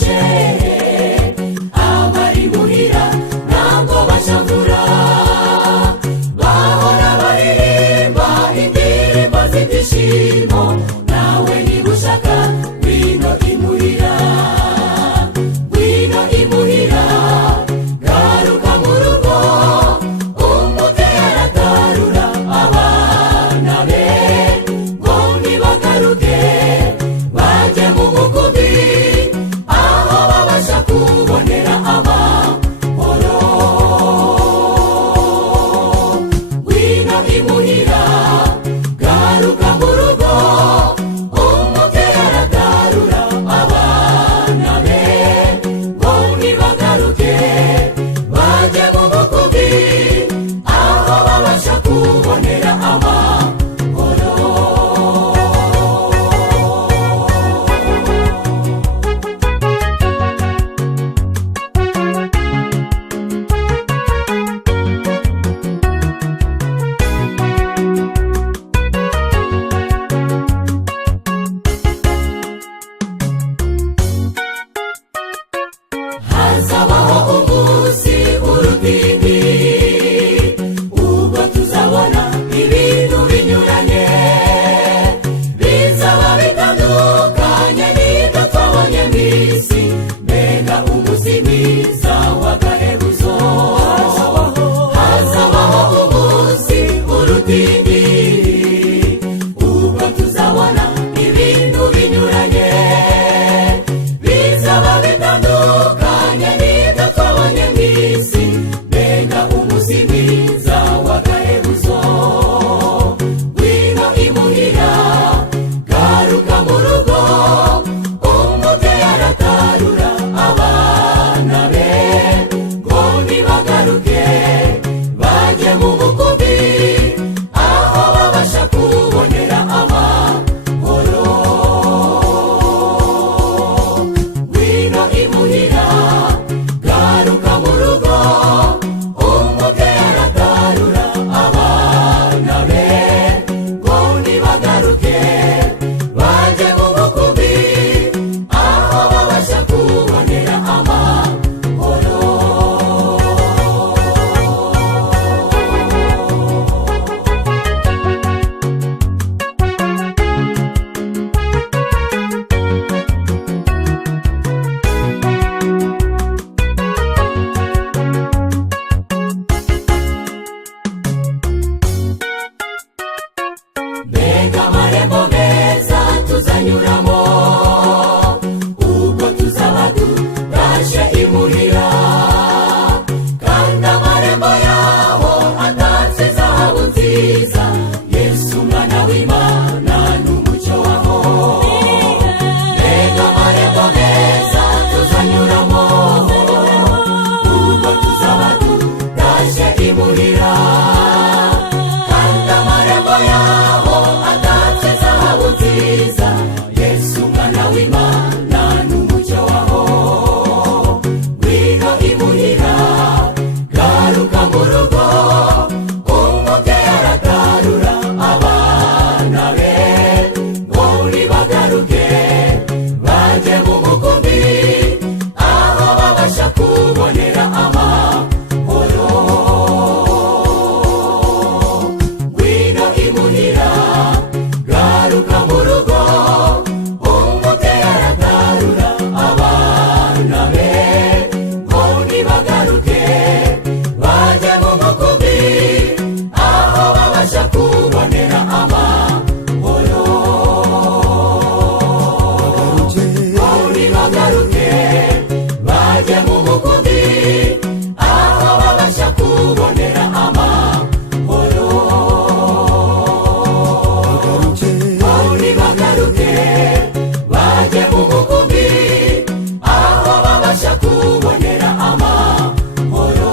baje abari muhira ntabwo bashavura bahora baririmba indirimbo z'ibyishimo nawe niba ushaka ngwino imuhira garuka mu rugo umubyeyi aratarura abana be ngo ntibagaruke bajye mu mukubi aho babasha kubonera amahoro ngwino imuhira garuka mu rugo umubyeyi aratarura abana be ngo ntibagaruke bajye mu mukubi aho babasha kubonera amahoro. Hazabaho umunsi w'urutini ubwo tuzabona ibintu binyuranye bizaba bitandukanye n'ibyo twabonye mu isi mbega umunsi mwiza w'agahebuzo. Hazabaho umunsi w'urutini ubwo tuzabona ibintu binyuranye bizaba bitandukanye n'ibyo twabonye mu isi mbega umunsi mwiza w'agahebuzo. Ngwino imuhira garuka mu rugo umubyeyi aratarura abana be ngo ntibagaruke bajye mu mukubi aho babasha kubonera amahoro. Ngwino imuhira garuka mu rugo umubyeyi aratarura abana be ngo ntibagaruke bajye mu mukubi aho babasha kubonera amahoro. Mbega amarembo meza tuzanyuramo ubwo tuzaba turaje imuhira kandi amarembo yaho atatse zahabu nziza Yesu umwana w'Imana n'umucyo waho. Mbega amarembo meza tuzanyuramo ubwo tuzaba turaje imuhira kandi amarembo yaho atatse zahabu nziza Yesu umwana w'Imana n'umucyo waho. Ngwino imuhira garuka mu rugo umubyeyi aratarura abana be ngo ntibagaruke bajye mu mukubi aho babasha kubonera amahoro. Ngwino imuhira garuka mu rugo umubyeyi aratarura abana be ngo ntibagaruke bajye mu mukubi aho babasha kubonera amahoro. Ngo ntibagaruke bajye mu mukubi aho babasha kubonera amahoro. Ngo ntibagaruke bajye mu mukubi aho babasha kubonera amahoro.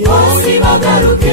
Ngo ntibagaruke